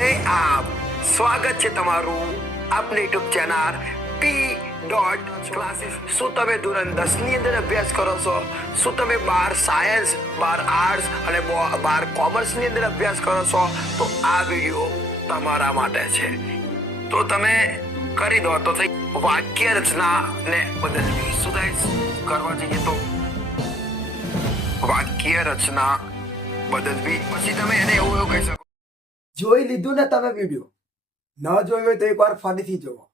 આપ સ્વાગત છે તમારું આપની યુટ્યુબ ચેનલ પી ડોટ ક્લાસીસ. શું તમે ધોરણ 10 ની અંદર અભ્યાસ કરો છો? શું તમે 12 સાયન્સ, 12 આર્ટ્સ અને 12 કોમર્સ ની અંદર અભ્યાસ કરો છો? તો આ વિડિયો તમારા માટે છે. તો તમે કરી દો તો થઈ વાક્ય રચના ને બદલવી. શું થાય કરવા જઈએ તો વાક્ય રચના બદલવી. પછી તમે એને એવું કહી શકો. જોઈ લીધું ને તમે વિડીયો? ન જોયું હોય તો એકવાર ફરીથી જુઓ.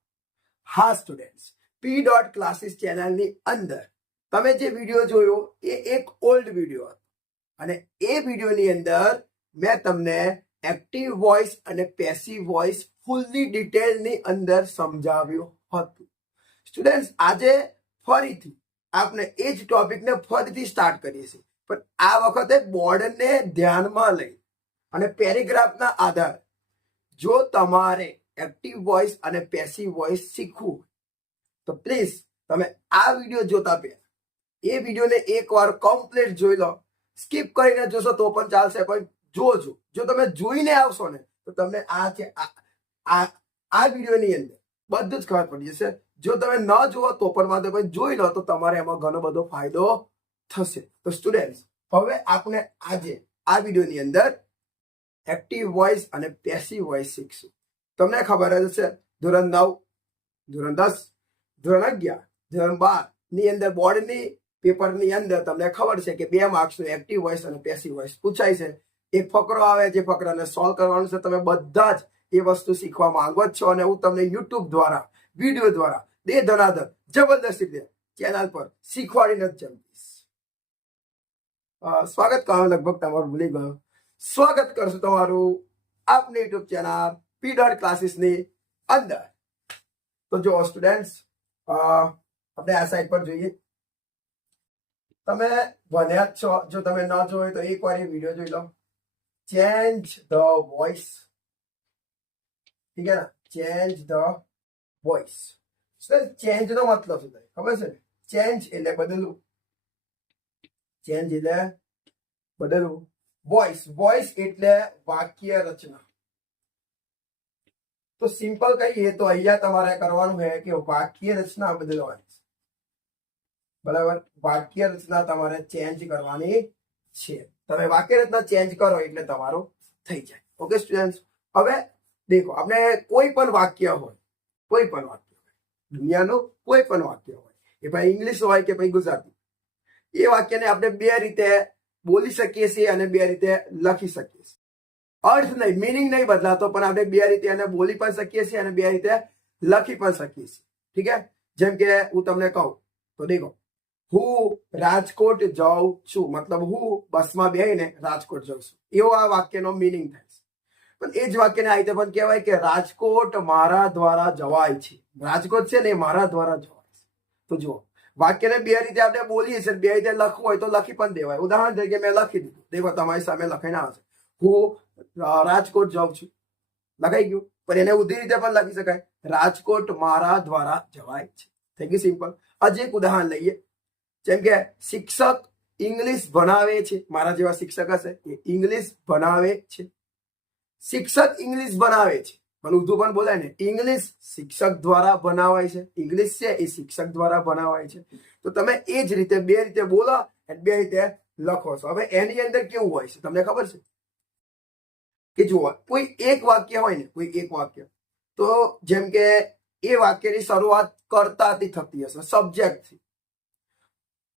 હા સ્ટુડન્ટ્સ, પી ડોટ ક્લાસીસ ચેનલની અંદર તમે જે વિડીયો જોયો એ એક ઓલ્ડ વિડીયો હતો અને એ વિડીયોની અંદર મેં તમને એક્ટિવ વોઇસ અને પેસિવ વોઇસ ફૂલની ડિટેલની અંદર સમજાવ્યું હતું. સ્ટુડન્ટ્સ, આજે ફરીથી આપણે એ જ ટોપિકને ફરીથી સ્ટાર્ટ કરીએ છીએ, પણ આ વખતે બોર્ડને ધ્યાનમાં લઈ અને પેરેગ્રાફના આધારે જો તમારે એક્ટિવ વોઇસ અને પેસિવ વોઇસ શીખવું તો પ્લીઝ તમે આ વિડીયો જોતા પહેલા એ વિડીયોને એકવાર કમ્પ્લીટ જોઈ લો. સ્કીપ કરીને જોશો તો પણ ચાલશે, પણ જોજો. જો તમે જોઈને આવશો ને તો તમને આ વિડીયોની અંદર બધું જ ખબર પડી જશે. જો તમે ન જુઓ તો પણ વાંધો, પણ જોઈ લો તો તમારે એમાં ઘણો બધો ફાયદો થશે. તો સ્ટુડન્ટ્સ, હવે આપણે આજે આ વિડીયોની અંદર એક્ટિવ વોઇસ અને પેસિવ વોઇસ શીખશું. તમને ખબર જ હશે, ધોરણ 9, ધોરણ 10, ધોરણ 11, ધોરણ 12 ની અંદર બોર્ડની પેપરની અંદર તમને ખબર છે કે 2 માર્ક્સનું એક્ટિવ વોઇસ અને પેસિવ વોઇસ પૂછાય છે. એક ફકરો આવે, જે ફકરાને સોલ્વ કરવાનું છે. તમે બધા જ એ વસ્તુ શીખવા માંગો જ છો અને હું તમને યુટ્યુબ દ્વારા, વિડીયો દ્વારા દે ધનાધન જબરદસ્ત રીતે ચેનલ પર શીખવાડીને જ જમીશ. સ્વાગત કરો, લગભગ તમારું ભૂલી ગયો. સ્વાગત કરશું તમારું આપની યુટ્યુબ ચેનલ પી ડોટ ક્લાસીસની અંદર. તો જો સ્ટુડન્ટ્સ, આપણે આ સાઈડ પર જોઈએ. તમે ભણ્યા જ છો, જો તમે ન જોયો તો એકવાર એ વિડીયો જોઈ લો. ચેન્જ ધ વોઇસ, ઠીક છે ને? Change the voice. ચેન્જ નો મતલબ શું થાય ખબર છે? ચેન્જ એટલે બદલવું, ચેન્જ એટલે બદલવું. વોઇસ, વોઇસ એટલે વાક્ય રચના. તો સિમ્પલ કહીએ તો અહીંયા તમારે કરવાનું છે કે વાક્ય રચના બદલવાની છે. બરાબર? વાક્ય રચના તમારે ચેન્જ કરવાની છે. તમે વાક્ય રચના ચેન્જ કરો એટલે તમારું થઈ જાય. ઓકે સ્ટુડન્ટ્સ, હવે દેખો, આપણે કોઈ પણ વાક્ય હોય, કોઈ પણ વાક્ય હોય, દુનિયાનું કોઈ પણ વાક્ય હોય, એ ભાઈ ઇંગ્લિશ હોય કે ભાઈ ગુજરાતી, એ વાક્યને આપણે 2 રીતે બોલી શકીએ છીએ અને 2 રીતે લખી શકીએ છીએ. અર્થ નહીં, મિનિંગ નહીં બદલાતો, પણ આપણે 2 રીતે એને બોલી પણ શકીએ છીએ અને 2 રીતે લખી પણ શકીએ છીએ. ઠીક છે? જેમ કે હું તમને કહું તો દેખો, હું રાજકોટ જાઉં છું, મતલબ હું બસમાં બેહીને રાજકોટ જાઉં છું, એવો આ વાક્યનો મિનિંગ થાય છે. પણ એ જ વાક્યને આ રીતે પણ કહેવાય કે રાજકોટ મારા દ્વારા જવાય છે. રાજકોટ છે ને એ મારા દ્વારા જવાય છે. તો જુઓ, વાક્યને 2 રીતે આપણે બોલીએ છીએ, 2 રીતે લખવું હોય તો લખી પણ દેવાય. ઉદાહરણ તરીકે મેં લખી દીધું, દેખો તમારી સામે લખાઈને આવે છે, હું રાજકોટ જાઉં છું, લખાઈ ગયું. પણ એને ઊંધી રીતે પણ લખી શકાય, રાજકોટ મારા દ્વારા જવાય છે. થઈ ગયું સિમ્પલ. હજી એક ઉદાહરણ લઈએ. જેમ કે શિક્ષક ઇંગ્લિશ ભણાવે છે, મારા જેવા શિક્ષક હશે એ ઇંગ્લિશ ભણાવે છે. શિક્ષક ઇંગ્લિશ ભણાવે છે, પણ ઊંધું પણ બોલાય ને, ઇંગ્લિશ શિક્ષક દ્વારા ભણાવાય છે. ઇંગ્લિશ છે એ શિક્ષક દ્વારા ભણાવાય છે. તો તમે એ જ રીતે 2 રીતે બોલો અને 2 રીતે લખો છો. હવે એની અંદર કેવું હોય છે તમને ખબર છે કે જુઓ, કોઈ એક વાક્ય હોય ને, કોઈ એક વાક્ય, તો જેમ કે એ વાક્યની શરૂઆત કર્તાથી થતી હશે, સબ્જેક્ટથી,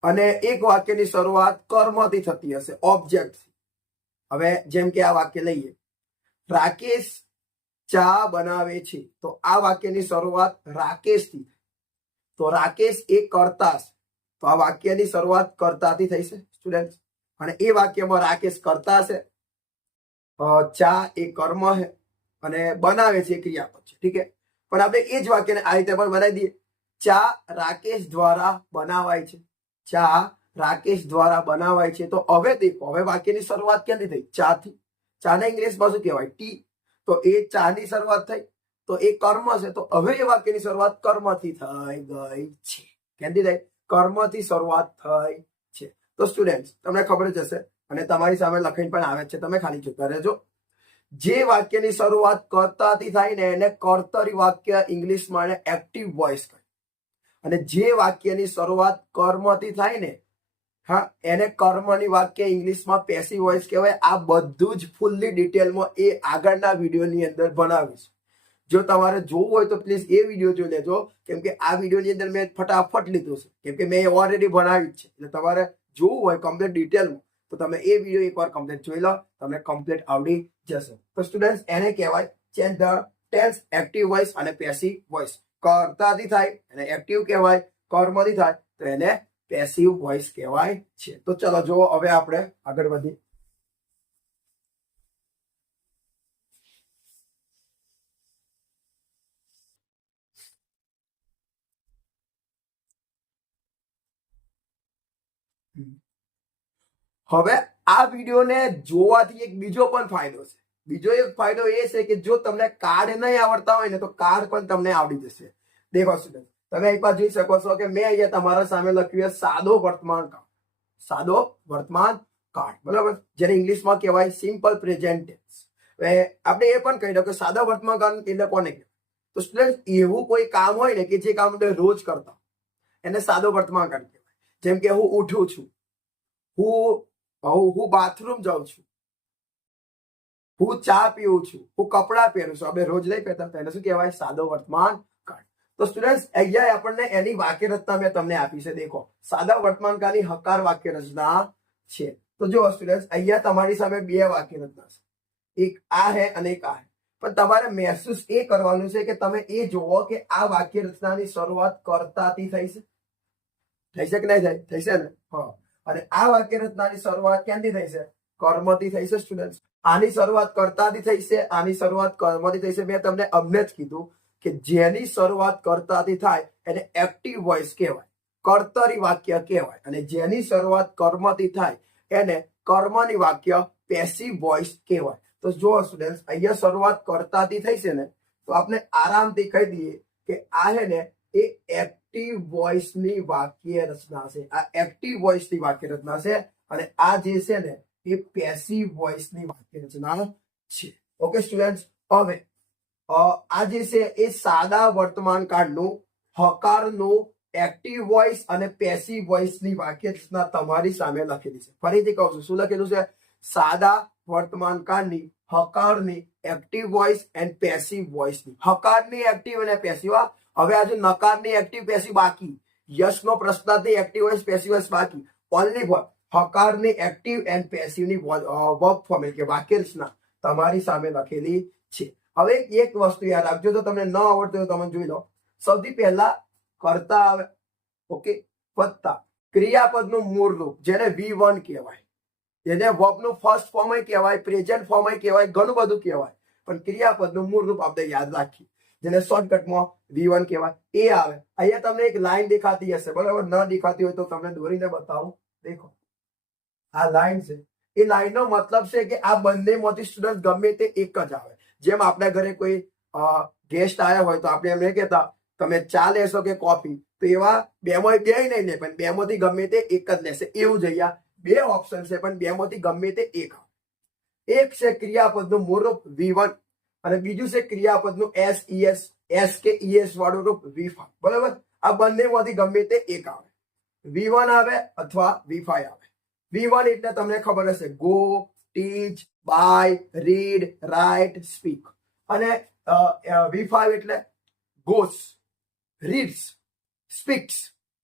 અને એક વાક્યની શરૂઆત કર્મથી થતી હશે, ઓબ્જેક્ટથી. હવે જેમ કે આ વાક્ય લઈએ, રાકેશ ચા બનાવે છે, તો આ વાક્યની શરૂઆત રાકેશથી. તો રાકેશ એ કર્તા છે, તો આ વાક્યની શરૂઆત કર્તાથી થઈ છે સ્ટુડન્ટ. અને એ વાક્યમાં રાકેશ કર્તા છે, ચા એ કર્મ છે અને બનાવે છે ક્રિયાપદ છે. ઠીક છે? પણ આપણે એ જ વાક્યને આ રીતે પણ બનાવી દઈએ, ચા રાકેશ દ્વારા બનાવાય છે. ચા રાકેશ દ્વારા બનાવાય છે. તો હવે દેખો, હવે વાક્યની શરૂઆત ક્યાંથી થઈ? ચાથી. ચાને ઇંગ્લિશમાં શું કહેવાય? ટી. તો એ ચાની શરૂઆત થઈ, તો એ કર્મ છે. તો હવે એ વાક્યની શરૂઆત કર્મથી થઈ ગઈ છે. ક્યાંથી થઈ? કર્મથી શરૂઆત થઈ છે. તો સ્ટુડન્ટ, તમને ખબર જ હશે અને તમારી સામે લખાઈને પણ આવે છે, તમે ખાલી જોતા રહેજો. જે વાક્યની શરૂઆત કર્તાથી થાય ને એને કર્તરી વાક્ય ઇંગ્લિશમાં એને એક્ટિવ વોઇસ કહે, અને જે વાક્યની શરૂઆત કર્મથી થાય ને હા એને કર્મની વાક્ય ઇંગ્લિશમાં પેસિવ વોઇસ કહેવાય. આ બધું જ ફૂલ્લી ડિટેલમાં એ આગળના વિડીયોની અંદર બનાવીશ. જો તમારે જોવું હોય તો પ્લીઝ એ વિડીયો જોઈ લેજો, કેમ કે આ વિડીયોની અંદર મેં ફટાફટ લીધું છે, કેમ કે મેં ઓલરેડી બનાવ્યું છે. એટલે તમારે જોવું હોય કમ્પ્લીટ ડિટેલમાં તો તમે એ વિડીયો એકવાર કમ્પ્લીટ જોઈ લો, તમને કમ્પ્લીટ આવડી જશે. તો સ્ટુડન્ટ્સ એને કહેવાય change the tense active voice અને પેસિવ વોઇસ. કર્તાથી થાય એને એક્ટિવ કહેવાય, કર્મથી થાય તો એને પેસિવ વોઇસ કહેવાય છે. તો ચલો જો હવે આપણે આગળ વધીએ. હવે આ વિડીયોને જોવાથી એક બીજો પણ ફાયદો છે. બીજો એક ફાયદો એ છે કે જો તમને કાર્ડ નહીં આવડતા હોય ને તો કાર્ડ પણ તમને આવડી જશે. દેખો સ્ટુડન્ટ, તમે એક વાર જોઈ શકો છો કે મેં અહીંયા તમારા સામે લખ્યું છે સાદો વર્તમાન કાળ. સાદો વર્તમાન કાળ, બરાબર, જેને ઇંગ્લિશમાં કહેવાય સિમ્પલ પ્રેઝન્ટ ટેન્સ. હવે આપણે એ પણ કહી દો કે સાદા વર્તમાન કાળ એટલે કોને કહેવાય? તો સ્ટુડન્ટ એવું કોઈ કામ હોય ને કે જે કામ આપણે રોજ કરતા એને સાદો વર્તમાન કાળ કહેવાય. જેમ કે હું ઉઠું છું, હું બાથરૂમ જાઉં છું, હું ચા પીવું છું, હું કપડાં પહેરું છું. આપણે રોજ નહીં પહેરતા, એને શું કહેવાય? સાદો વર્તમાન કાળ. તો સ્ટુડન્ટ્સ અહીંયા આપણને એની વાક્ય રચના મેં તમને આપી છે. દેખો, સાદા વર્તમાન કાળની હકાર વાક્ય રચના છે. તો જો સ્ટુડન્ટ્સ અહીંયા તમારી સામે બે વાક્ય રચના છે, એક આ હે અને એક આ હે. પણ તમારે મહેસૂસ એ કરવાનું છે કે તમે એ જોવો કે આ વાક્ય રચનાની શરૂઆત કર્તાથી થઈ છે. થઈ છે કે નહીં થાય? થઈ છે ને? હા. અને આ વાક્ય રચનાની શરૂઆત ક્યાંથી થઈ છે? કર્મથી થઈ છે સ્ટુડન્ટ. આની શરૂઆત કર્તાથી થઈ છે, આની શરૂઆત કર્મથી થઈ છે. મેં તમને અમને જ કીધું કે જેની શરૂઆત કર્તાથી થાય એને એક્ટિવ વોઇસ કહેવાય, કર્તરી વાક્ય કહેવાય, અને જેની શરૂઆત કર્મથી થાય એને કર્મની વાક્ય પેસિવ વોઇસ કહેવાય. તો જો સ્ટુડન્ટ અહીંયા શરૂઆત કર્તાથી થઈ છે ને તો આપણે આરામથી કહી દઈએ કે આ હે ને એ એક્ટિવ વોઇસ ની વાક્ય રચના છે. આ એક્ટિવ વોઇસ ની વાક્ય રચના છે અને આ જે છે ને એ પેસિવ વોઇસ ની વાક્ય રચના છે. ઓકે સ્ટુડન્ટ, હવે આ જે છે એ સાદા વર્તમાન કાળનું હકારનું એક્ટિવ વોઇસ અને પેસિવ વોઇસ ની વાક્ય રચના તમારી સામે લખેલી છે. ફરીથી કહું છું, શું લખેલું છે? સાદા વર્તમાન કાળની હકારની active voice and passive voice ની. હકારની એક્ટિવ અને પેસિવ. હવે આજે નકારની એક્ટિવ પેસિવ બાકી, યસ નો પ્રશ્નાર્થી એક્ટિવ વોઇસ પેસિવ વોઇસ બાકી. ઓનલી ફોર હકારની એક્ટિવ એન્ડ પેસિવ ની વર્બ ફોર્મ એટલે વાક્ય રચના તમારી સામે લખેલી છે. હવે એક વસ્તુ યાદ રાખજો, તો તમને ન આવડતું હોય તમે જોઈ લો. સૌથી પહેલા કર્તા આવે, ઓકે, વત્તા ક્રિયાપદનું મૂળ રૂપ જેને V1 કહેવાય, જેને વર્બનું ફર્સ્ટ ફોર્મ કહેવાય, પ્રેઝન્ટ ફોર્મ કહેવાય, ઘણું બધું કહેવાય, પણ ક્રિયાપદનું મૂળ રૂપ આપણે યાદ રાખીએ જેને શોર્ટકટમાં V1 કહેવાય. એ આવે. અહીંયા તમને એક લાઈન દેખાતી હશે, બરાબર? ન દેખાતી હોય તો તમને દોરીને બતાવું. દેખો, આ લાઈન છે. એ લાઈનનો મતલબ છે કે આ બંનેમાંથી સ્ટુડન્ટ ગમે તે એક જ આવે. જેમ આપણા ઘરે કોઈ ગેસ્ટ આવ્યા હોય તો આપણે એમને કહેતા તમે ચા લેશો કે કોફી, તો એવા બેમાં બે નહીં લે, પણ બેમાંથી ગમે તે એક જ લેશે. એવું જ અહીંયા બે ઓપ્શન છે, પણ બેમાંથી ગમે તે એક આવે. એક છે ક્રિયાપદનું મૂળ રૂપ V1 અને બીજું છે ક્રિયાપદનું S કે ES વાળું રૂપ V5, બરાબર? આ બંનેમાંથી ગમે તે એક આવે. V1 આવે અથવા V5 આવે. V1 એટલે તમને ખબર હશે, go, teach, buy, read, write, speak. અને V5 એટલે goes, reads, speaks,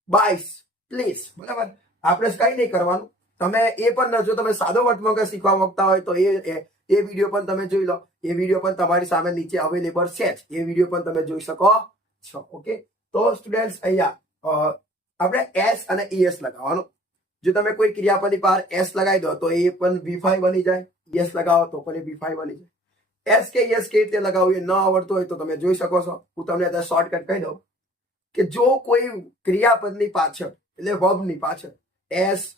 buys, please, બરાબર? આપણે કઈ નહીં કરવાનું. તમે એ પણ જો તમે સાદો વર્તમાન શીખવા માંગતા હોય તો એ વિડીયો પણ તમે જોઈ લો. એ વિડીયો પણ તમારી સામે નીચે અવેલેબલ છે જ. એ વિડીયો પણ તમે જોઈ શકો છો. ઓકે, તો સ્ટુડન્ટ્સ અહીંયા આપણે S અને ES લગાવવાનું. જો તમે કોઈ ક્રિયાપદની બહાર S લગાવી દો તો એ પણ V5 બની જાય, ES લગાવો તો પણ એ V5 બની જાય. S કે ES કેવી રીતે લગાવવું એ ન આવડતું હોય તો તમે જોઈ શકો છો. હું તમને અત્યારે શોર્ટકટ કહી દઉં કે જો કોઈ ક્રિયાપદની પાછળ એટલે વર્બની પાછળ S,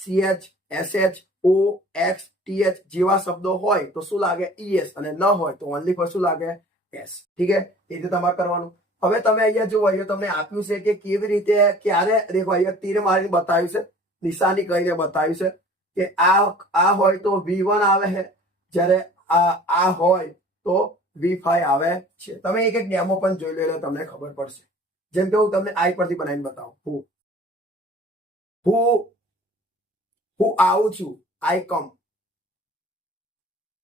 CH, SH, O, X, TH જેવા શબ્દો હોય તો શું લાગે? ES, અને ન હોય તો ઓનલી પર શું લાગે? S. ઠીક હે? એ રીતે તમારે કરવાનું. હવે તમે અહીંયા જુઓ, અહીંયા તમને આપ્યું છે કે કેવી રીતે ક્યારે. દેખો, અહીંયા તીર મારીને બતાવ્યું છે, નિશાની કહીને બતાવ્યું છે કે આ હોય તો V1 આવે છે, જ્યારે આ હોય તો V5 આવે છે. તમે એક ડેમો પણ જોઈ લો એટલે તમને ખબર પડશે. જેમ કે હું તમને આઈ પરથી બનાવીને બતાવું. હું આવું છું, આઈ કમ.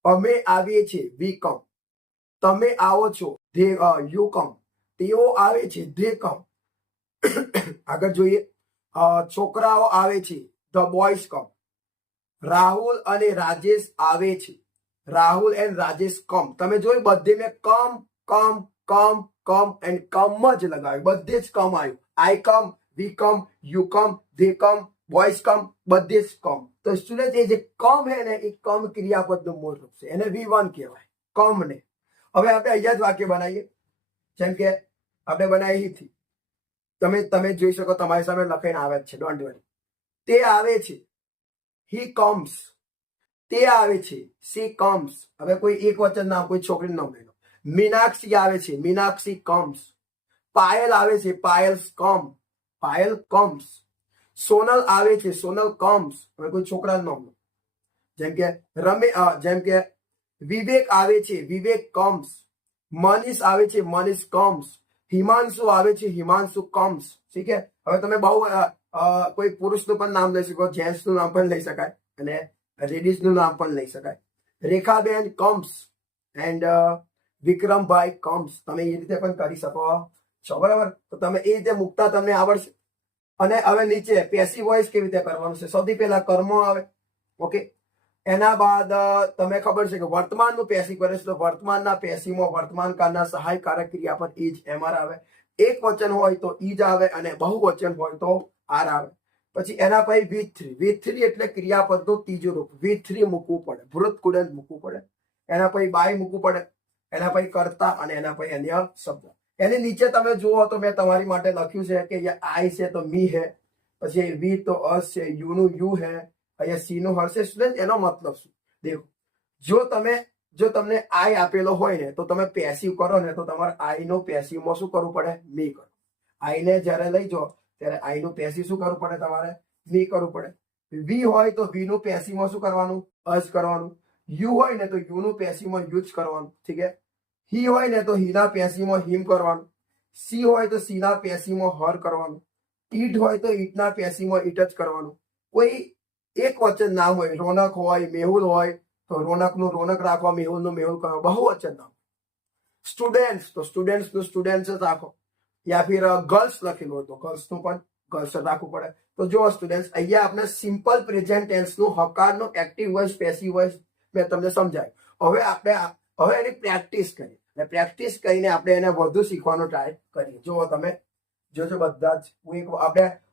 અમે આવીએ છીએ, વી કમ. તમે આવો છો, યુ કમ. તેઓ આવે છે, ધે કમ. આગળ જોઈએ. છોકરાઓ આવે છે, ધ બોયઝ કમ. રાહુલ અને રાજેશ આવે છે, રાહુલ એન્ડ રાજેશ કમ. તમે જોયું બધે મેં કમ એન્ડ કમ જ લગાવ્યું. બધે જ કમ આવ્યું. I come, we come, you come, they come, boys come, બધે જ કમ. તો સ્ટુડન્ટ એ જે કમ હે ને એ કમ ક્રિયાપદનું મૂળ રૂપ છે. એને V1 કહેવાય, કમ ને. હવે આપણે અહીંયા જ વાક્ય બનાવીએ. જેમ કે આપણે બનાવીએ થી. તમે જોઈ શકો તમારી સામે લખાઈને આવે છે, ડોન્ટ વરી. તે આવે છે, he comes. તે આવે છે, she comes. હવે કોઈ એક વચન નામ, કોઈ છોકરીનું નામ લઈ લો. મીનાક્ષી આવે છે, મીનાક્ષી comes. પાયલ આવે છે, પાયલ્સ come. પાયલ comes. સોનલ આવે છે, સોનલ comes. હવે કોઈ છોકરાનું નામ લો. જેમ કે વિવેક આવે છે, વિવેક comes. મનીષ આવે છે, મનીષ comes. હિમાંશુ આવે છે, હિમાંશુ comes. ઠીક છે. હવે તમે બહુ કોઈ પુરુષનું પણ નામ લઈ શકો, જેન્ટ્સનું નામ પણ લઈ શકાય અને લેડીઝનું નામ પણ લઈ શકાય. Rekhaben comes and Vikrambhai comes. તમે એ રીતે પણ કરી શકો છો, બરાબર. તો તમે એ રીતે મૂકતા તમને આવડશે. અને હવે નીચે પેસિવ વોઇસ કેવી રીતે કરવાનું છે. સૌથી પહેલા કર્મ આવે, ઓકે. એના બાદ તમે ખબર છે કે વર્તમાનનું પેસિવ કરે છે, તો વર્તમાનના પેસિવમાં વર્તમાન કાળના સહાયકારક ક્રિયાપદ ઈજ એમઆર આવે. એક વચન હોય તો ઈજ આવે અને બહુવચન હોય તો આર આવે. પછી એના પછી V3 એટલે ક્રિયાપદનું ત્રીજું રૂપ. V3 મૂકવું પડે, ભૂતકુડન મૂકવું પડે. એના પછી બાય મૂકવું પડે. એના પછી કર્તા અને એના પછી અન્ય શબ્દ. એની નીચે તમે જુઓ તો મેં તમારી માટે લખ્યું છે કે આઈ છે તો મી હે, પછી વી તો અસ છે, યુ નું યુ હે, અહીંયા સી નું હર્ષ. સ્ટુડન્ટ એનો મતલબ શું? દેખો, જો તમને આઈ આપેલો હોય ને તો તમે પેસિવ કરો ને તો તમારે આઈ નો પેસિવમાં શું કરવું પડે? મી કરો. આઈ ને જ્યારે લઈ જાઓ ત્યારે આઈ નું પેસિવ શું કરવું પડે? તમારે મી કરવું પડે. વી હોય તો વી નું પેસિવમાં શું કરવાનું? અજ કરવાનું. યુ હોય ને તો યુ નું પેસિવમાં યુ જ કરવાનું. ઠીક છે. હી હોય ને તો હીના પેસિવમાં હિમ કરવાનું. સી હોય તો સી ના પેસિવમાં હર કરવાનું. ઈટ હોય તો ઈટના પેસિવમાં ઈટ જ કરવાનું. કોઈ એક વચન નામ હોય, રોનક હોય, મેહુલ હોય તો રોનકનું રોનક રાખવા, મેહુલનું મેહુલ કરવા. બહુવચન નામ. સ્ટુડન્ટ્સ તો સ્ટુડન્ટ્સનું સ્ટુડન્ટ્સ જ રાખો. યા ફિર ગર્લ્સ લખેલું હોય તો ગર્લ્સનું પણ ગર્લ્સ જ રાખવું પડે. તો જો સ્ટુડન્ટ્સ, અહીંયા આપણે સિમ્પલ પ્રેઝન્ટ ટેન્સનું હકારનો એક્ટિવ વોઇસ, પેસિવ વોઇસ મેં તમને સમજાવ્યું. હવે એની પ્રેક્ટિસ કરીએ. પ્રેક્ટિસ કરીને આપણે એને વધુ શીખવાનો ટ્રાય કરીએ. જો તમે જોજો બધા જ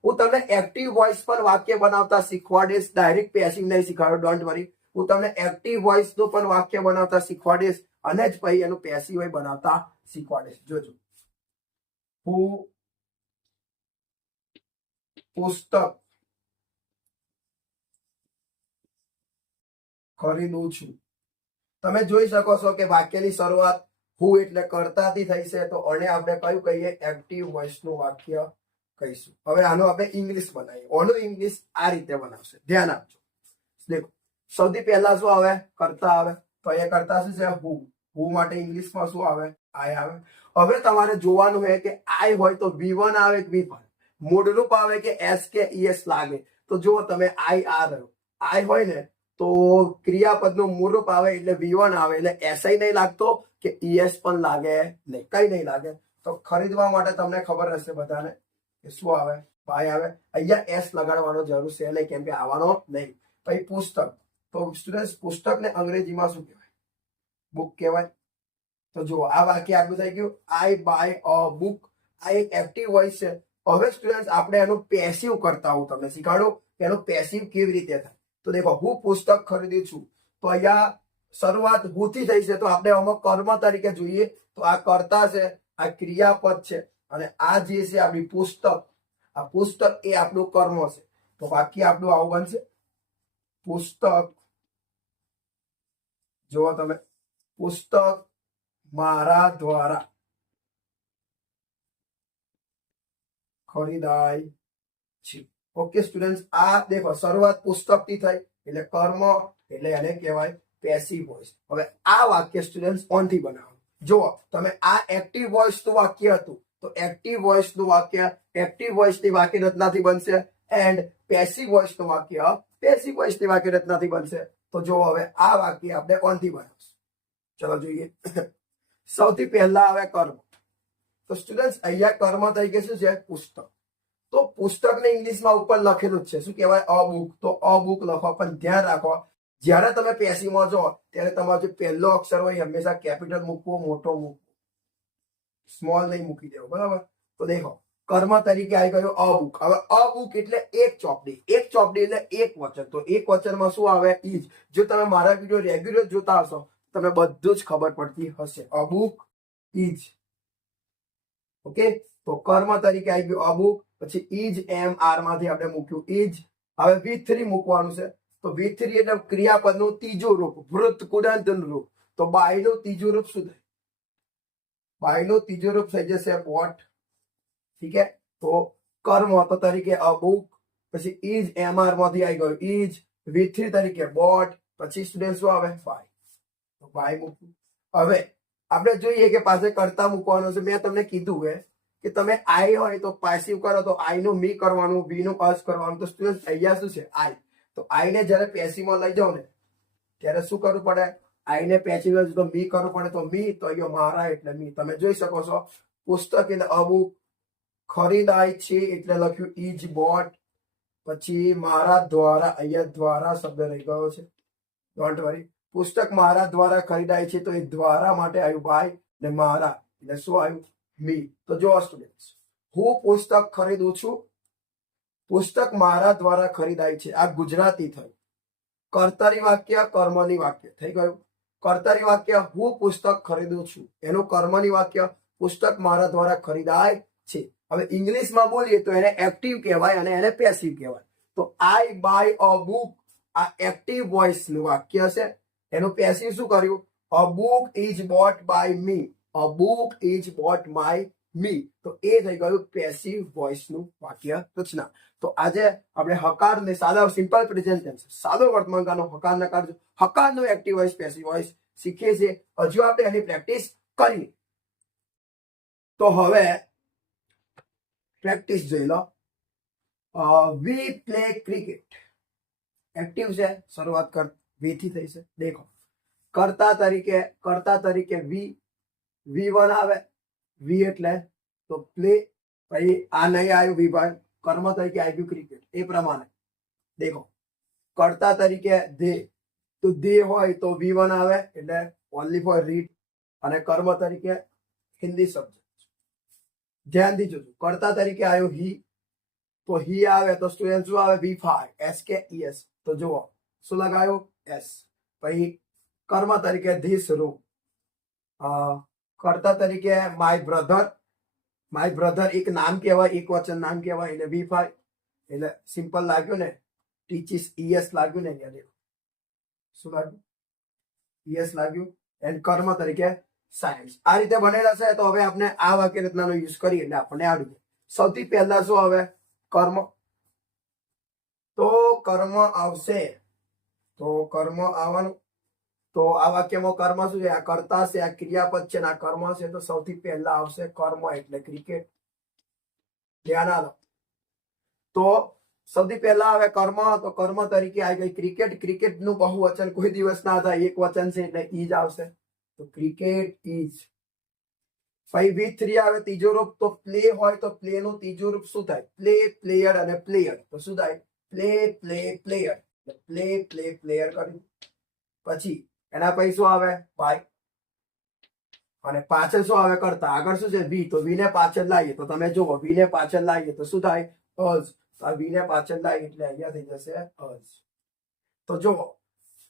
હું તમને એક્ટિવ વોઇસ પર વાક્ય બનાવતા શીખવાડીશ. ડાયરેક્ટ પેસિવ નહીં શીખવાડું, ડોન્ટ વરી. હું તમને એક્ટિવ વોઇસ નું પણ વાક્ય બનાવતા શીખવાડીશ અને જ પછી એનું પેસિવ વોઇસ બનાવતા શીખવાડીશ. જોજો. હું પુસ્તક ખરીદું છું. તમે જોઈ શકો છો કે વાક્યની શરૂઆત હું એટલે કર્તાથી થઈ છે, તો આને આપણે કયું કહીએ? એક્ટિવ વોઇસ નું વાક્ય કહીશું. હવે આનું આપણે ઇંગ્લિશ બનાવીએ. આનું ઇંગ્લિશ આ રીતે બનાવશે, ધ્યાન આપજો. દેખો, સૌથી પહેલા શું આવે? કર્તા આવે. તો અહીંયા કર્તા શું છે? હું માટે ઇંગ્લિશમાં શું આવે? આઈ આવે. હવે તમારે જોવાનું છે કે આઈ હોય તો V1 આવે કે V5, મૂળરૂપ આવે કે એસ કે ઈએસ લાગે. તો જુઓ તમે, આઈ આ રહ્યો. આઈ હોય ને તો ક્રિયાપદનું મૂળરૂપ આવે એટલે V1 આવે, એટલે એસઆઈ નહીં લાગતો કે ઈએસ પણ લાગે નહીં, કઈ નહીં લાગે. તો ખરીદવા માટે તમને ખબર હશે બધાને કે શું આવે? બાય આવે. અહીંયા એસ લગાડવાનો જરૂર છે નહીં, કેમ કે આવવાનો નહીં. પછી પુસ્તક. તો સ્ટુડન્ટ, પુસ્તકને અંગ્રેજીમાં શું કહેવાય? બુક કહેવાય. તો જુઓ, આ વાક્ય આગળ થઈ ગયું. આઈ બાય અ બુક. આ એક એક્ટિવ વોઇસ છે. હવે સ્ટુડન્ટ, આપણે એનું પેસિવ કરતા હું તમને શીખવાડું કે એનું પેસિવ કેવી રીતે થાય. તો દેખો, હું પુસ્તક ખરીદું છું. તો અહીંયા શરૂઆત હું થી થઈ છે, તો આપણે આમાં કર્મ તરીકે જોઈએ તો આ કર્તા છે, આ ક્રિયાપદ છે અને આ જે છે આપણી પુસ્તક. આ પુસ્તક એ આપણું કર્મ છે. તો વાક્ય આપણું આવું બનશે. પુસ્તક, જુઓ તમે, પુસ્તક મારા દ્વારા ખરીદાય છે. ઓકે સ્ટુડન્ટ, આ દેખો શરૂઆત પુસ્તક થી થઈ એટલે કર્મ, એટલે એને કહેવાય પેસિવ વોઇસ. હવે આ વાક્ય સ્ટુડન્ટ ઓન થી બનાવો. જુઓ તમે આ એક્ટિવ વોઇસ નું વાક્ય હતું, તો એક્ટિવ વોઇસ નું વાક્ય એક્ટિવ વોઇસ ની વાક્ય રચનાથી બનશે એન્ડ પેસિવ વોઇસ નું વાક્ય પેસિવ વોઇસ ની વાક્ય રચનાથી બનશે. તો જો હવે આ વાક્ય આપણે ઓન થી બનાવશું. ચલો જોઈએ. સૌથી પહેલા આવે કર્મ. તો સ્ટુડન્ટ અહીંયા કર્મ તરીકે શું છે? પુસ્તક. તો પુસ્તક ને ઇંગ્લિશમાં ઉપર લખેલું જ છે, શું કહેવાય? અ બુક. તો અ બુક લખો, પણ ધ્યાન રાખો જ્યારે તમે પેસિવમાં જો ત્યારે તમારો જે પહેલો અક્ષર હોય હંમેશા કેપિટલ મૂકવો, મોટો મૂકવો, સ્મોલ નહીં મૂકી દેવો, બરાબર? તો દેખો કર્મ તરીકે આવી ગયો અ બુક. હવે અ બુક એટલે એક ચોપડી. એક ચોપડી એટલે એક વચન. તો એક વચનમાં શું આવે? ઈજ. જો તમે મારા વિડીયો રેગ્યુલર જોતા હશો તમે બધું જ ખબર પડતી હશે. અ બુક ઈજ. ઓકે, તો કર્મ તરીકે આવી ગયું અ બુક. પછી ઈજ એમ આર માંથી આપણે મૂક્યું ઈજ. હવે V3 મૂકવાનું છે. તો V3 એટલે ક્રિયાપદનું ત્રીજું રૂપ, વૃત્ત કુદંતનું રૂપ. તો બાય નું ત્રીજું રૂપ શું થાય? બાય નું ત્રીજું રૂપ થઈ જશે બોટ. ઠીક છે, તો કર્મ તો તરીકે અ બુક. પછી ઈજ એમ આર માંથી આવી ગયું ઈજ. V3 તરીકે બોટ. પછી સ્ટુડન્ટ શું આવે? બાય. તો બાય મૂક્યું. હવે આપણે જોઈએ કે પાસે કરતા મૂકવાનો છે. મેં તમને કીધું કે તમે આઈ હોય તો પેસિવ કરો તો આઈ નું મી કરવાનું, વી નું અસ કરવાનું. તો સ્ટુડન્ટ અહીંયા શું છે? આઈ. તો આઈ ને જયારે પેસિવમાં લઈ જાઓ ને ત્યારે શું કરવું પડે? આઈ ને પેસિવ તો મી કરવું પડે. તો મી, તો અહીંયા મારા એટલે મી. તમે જોઈ શકો છો પુસ્તક એટલે અ બુક. ખરીદાય છે એટલે લખ્યું ઈજ બોટ. પછી મારા દ્વારા, અહીંયા દ્વારા શબ્દ રહી ગયો છે, ડોન્ટ વરી. પુસ્તક મારા દ્વારા ખરીદાય છે તો એ દ્વારા માટે આવ્યું બાય, ને મારા એટલે શું આવ્યું? મી. તો જો સ્ટુડન્ટ, હું પુસ્તક ખરીદું છું. પુસ્તક મારા દ્વારા ખરીદાય છે. આ ગુજરાતી થયું. કર્તરી વાક્ય, કર્મની વાક્ય થઈ ગયું. કર્તરી વાક્ય હું પુસ્તક ખરીદું છું, એનું કર્મની વાક્ય પુસ્તક મારા દ્વારા ખરીદાય છે. હવે ઇંગ્લિશમાં બોલીએ તો એને એક્ટિવ કહેવાય અને એને પેસિવ કહેવાય. તો આઈ બાય અ બુક આ એક્ટિવ વોઇસ નું વાક્ય છે. એનું પેસિવ શું કર્યું? A book is bought by me. A book is bought by me. તો એ થઈ ગયું પેસિવ વોઇસ નું વાક્ય રચના. તો આજે આપણે હકાર ને સાદા સિમ્પલ પ્રેઝન્ટ ટેન્સ, સાદો વર્તમાનકાળનો હકાર નકાર, હકારનો એક્ટિવ વોઇસ, પેસિવ વોઇસ શીખીએ છીએ. હજુ આપણે એની પ્રેક્ટિસ કરી. તો હવે પ્રેક્ટિસ જોઈ લો. We play cricket. એક્ટિવ છે, શરૂઆત કર વી થી થઈ છે. દેખો કર્તા તરીકે V1 આવે. વી એટલે તો પ્લે. પછી આ નહીં આવ્યું વિભાગ. કર્મ તરીકે આવ્યું ક્રિકેટ. એ પ્રમાણે દેખો કર્તા તરીકે દે. તો દે હોય તો V1 આવે એટલે ઓનલી ફોર રીડ. અને કર્મ તરીકે હિન્દી સબ્જેક્ટ. ધ્યાનથી જોજો. કર્તા તરીકે આવ્યું હી. તો હી આવે તો સ્ટુડન્ટ શું આવે? V5 SKES. તો જુઓ શું લગાવ્યું? એસ. પછી કર્મ તરીકે ધીસ રૂમ. કર્તા તરીકે માય બ્રધર એક નામ કહેવાય, એક વચન નામ કહેવાય એટલે V5. એટલે સિમ્પલ લાગ્યું ને? ટીચીસ ES લાગ્યું ને? અહીંયા દેખો શું લાગ્યું? ES લાગ્યું. એન્ડ કર્મ તરીકે સાયન્સ. આ રીતે બનેલા છે. તો હવે આપણે આ વાક્ય રચનાનો યુઝ કરીએ એટલે આપણને આવડી જાય. સૌથી પહેલા શું આવે? કર્મ. તો કર્મ આવશે. તો કર્મ આવવાનું. તો આ વાક્યમાં કર્મ શું છે? આ કર્તા છે, આ ક્રિયાપદ છે, આ કર્મ છે. તો સૌથી પહેલા આવશે કર્મ એટલે ક્રિકેટ. ધ્યાન આલો. તો સૌથી પહેલા આવે કર્મ. તો કર્મ તરીકે આવી ગઈ ક્રિકેટ. ક્રિકેટ નું બહુવચન કોઈ દિવસ ના થાય, એક વચન છે એટલે ઈજ આવશે. તો ક્રિકેટ ઈજ. પછી V3 આવે ત્રીજો રૂપ. તો પ્લે હોય તો પ્લે નું ત્રીજું રૂપ શું થાય? પ્લે, પ્લેયર અને પ્લેયર. તો શું થાય? Play, play, player. Play, play, player કર્યું. પછી એના પછી શું આવે? બાય. અને પાછળ શું આવે? કરતા. આગળ શું છે? વી. તો વી ને પાછળ લાવીએ તો તમે જુઓ વી ને પાછળ લાવીએ તો શું થાય? અઝ. આ વી ને પાછળ લાવીએ એટલે અહીંયા થઈ જશે અઝ. તો જુઓ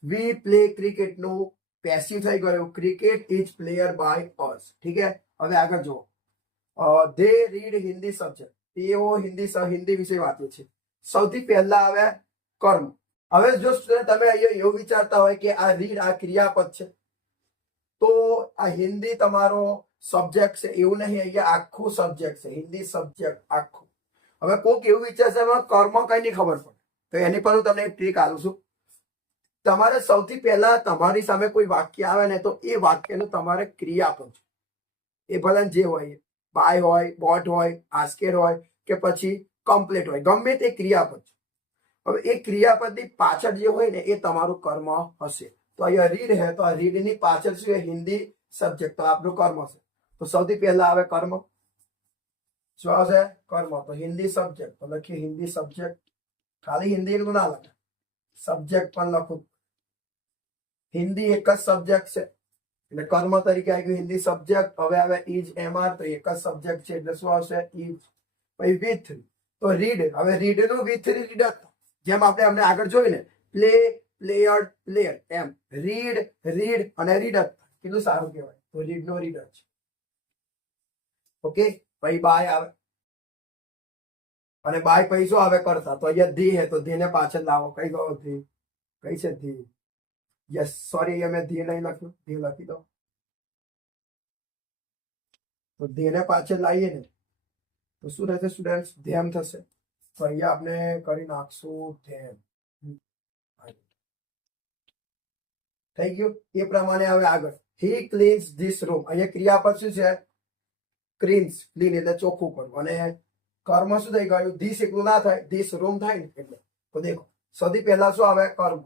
વી પ્લે ક્રિકેટ નું પેસિવ થઈ ગયું. Cricket is player by us. ઠીક છે. હવે આગળ જુઓ. They read Hindi subject. તેઓ હિન્દી વિશે વાંચે છે. સૌથી પહેલા આવે કર્મ. હવે જો સ્ટુડન્ટ તમે અહીંયા એવું વિચારતા હોય કે આ રીડ આ ક્રિયાપદ છે તો આ હિન્દી તમારો સબ્જેક્ટ છે, એવું નહીં. અહીંયા આખું સબ્જેક્ટ છે, હિન્દી સબ્જેક્ટ આખું. હવે કોઈક એવું વિચારશે એમાં કર્મ કઈ નહીં ખબર પડે તો એની પર હું તમને એક ટ્રીક આપું છું. તમારે સૌથી પહેલા તમારી સામે કોઈ વાક્ય આવે ને તો એ વાક્યનું તમારે ક્રિયાપદ, એ ભલે જે હોય, બાય હોય, બોટ હોય, આસ્કેડ હોય કે પછી કમ્પ્લીટ હોય, ગમે તે ક્રિયાપદ. હવે એ ક્રિયાપદની પાછળ જે હોય ને એ તમારું કર્મ હશે. તો અહીંયા રીડ હે, તો આ રીડની પાછળ શું હિન્દી સબ્જેક્ટ, તો આપણું કર્મ છે. તો સૌથી પહેલા આવે કર્મ. શું આવશે? કર્મ. તો હિન્દી સબ્જેક્ટ, તો લખીએ હિન્દી સબ્જેક્ટ. ખાલી હિન્દી એટલું ના લખે, સબ્જેક્ટ પણ લખું. હિન્દી એક જ સબ્જેક્ટ છે એટલે કર્મ તરીકે આવી ગયું હિન્દી સબ્જેક્ટ. હવે આવે ઇઝ એમઆર, તો એક જ સબ્જેક્ટ છે એટલે શું આવશે? ઇઝ. પછી વિથ, તો રીડ. હવે રીડ નું વિથ રીડ, જેમ આપણે અમને આગળ જોયું ને, પ્લે, પ્લેયર, પ્લેયર, એમ રીડ, રીડ અને રીડ. કેટલું સારું કહેવાય. તો રીડ નો રીડ જ. ઓકે. પછી બાય આવે અને બાય પછી શું આવે? કરતા. તો અહીંયા ધી હે, તો ધી ને પાછળ લાવો. કઈ ગયો ધી? કઈ છે ધી? યસ, સોરી, મેં ધી નહીં લખ્યું, ધી લખી દો. તો ધી ને પાછળ લાવીએ ને તો શું રહેશે સ્ટુડન્ટ? ધ્યાન થશે. તો અહીંયા આપણે કરી નાખશું ધ્યાન. થઈ ગયું. એ પ્રમાણે હવે આગળ હી ક્લીન્સ ધીસ રૂમ. અહીંયા ક્રિયાપદ શું છે? ક્લીન્સ. ક્લીન એટલે ચોખ્ખું કરવું. અને કર્મ શું થઈ ગયું? ધીસ એકલું ના થાય, ધીસ રૂમ થાય ને એટલે. તો દેખો સૌથી પહેલા શું આવે? કર્મ.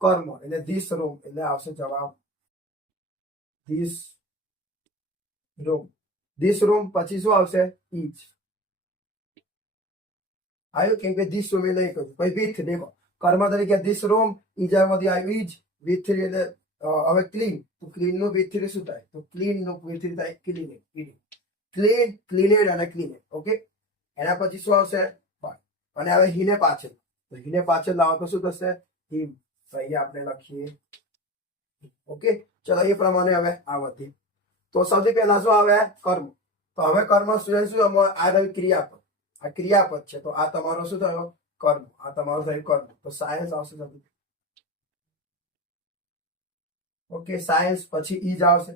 કર્મ એટલે ધીસ રૂમ એટલે આવશે જવાબ ધીસ રૂમ. ધીસ રૂમ પછી શું આવશે? ઇચ. આવ્યું? કેમ કે ધીસ રૂમ એ નહીં કર્યું. પછી વિથ. દેખો કર્મ તરીકે ધીસ રૂમ, ઈજામાંથી આવ્યું ઇજ. વિથ એટલે હવે ક્લીન. તો ક્લીન નું વિથ શું થાય? તો ક્લીન નું વિથ થાય ક્લીન. ક્લીન, ક્લીનેડ અને ક્લીનેડ. ઓકે. એના પછી શું આવશે? અને હવે હીને પાછળ. તો હીને પાછળ લાવો તો શું થશે? હિમ. તો અહીંયા આપણે લખીએ. ઓકે. ચલો એ પ્રમાણે હવે આ વધી. તો સૌથી પહેલા શું આવે? કર્મ. તો હવે કર્મ સ્ટુડન્ટ શું? આ રહ્યું ક્રિયાપદ. આ ક્રિયાપદ છે તો આ તમારો શું થયો? કર્મ. આ તમારું થયું કર્મ. તો સાયન્સ આવશે સૌથી. ઓકે. સાયન્સ પછી ઈજ આવશે.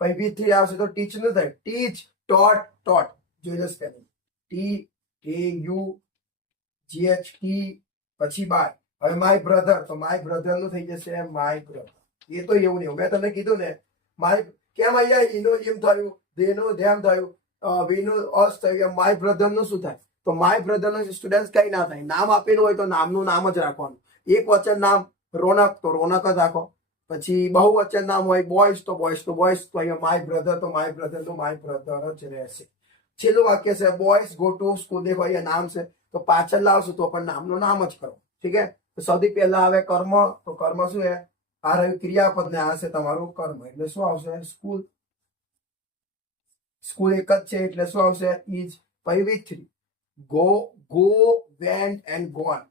પછી V3 આવશે તો ટીચ નું થાય. ટીચ, ટોટ, ટોટ. જોઈ લો સ્પેલિંગ. TAUGHT. પછી બાય. હવે માય બ્રધર, તો માય બ્રધર નું થઈ જશે માય બ્રધર. એ તો એવું નહીં, મેં તમને કીધું ને માય. કેમ અહીંયા ઈનું એમ થયું, ધેનું ધ્યાન થયું, વીનું અસ થયું. માય બ્રધર નું શું થાય? તો માય બ્રધર નું સ્ટુડન્ટ કઈ ના થાય. નામ આપેલું હોય તો નામનું નામ જ રાખવાનું. એક વચન નામ રોનક, તો રોનક જ રાખો. પછી બહુવચન નામ હોય બોયસ, તો બોયસ તો બોયસ. તો અહીંયા માય બ્રધર, તો માય બ્રધર નું માય બ્રધર જ રહેશે. છેલ્લું વાક્ય છે બોયસ ગો ટુ સ્કૂલ. દેખો અહીંયા નામ છે તો પાછળ લાવશું તો પણ નામનું નામ જ કરો. ઠીક છે. તો સૌથી પહેલા આવે કર્મ. તો કર્મ શું છે? આ રહ્યું ક્રિયાપદ ને આ છે તમારું કર્મ. એટલે શું આવશે? સ્કૂલ. સ્કૂલ એક જ છે એટલે શું આવશે? ઇઝ. પછી with. Go, go, went and gone.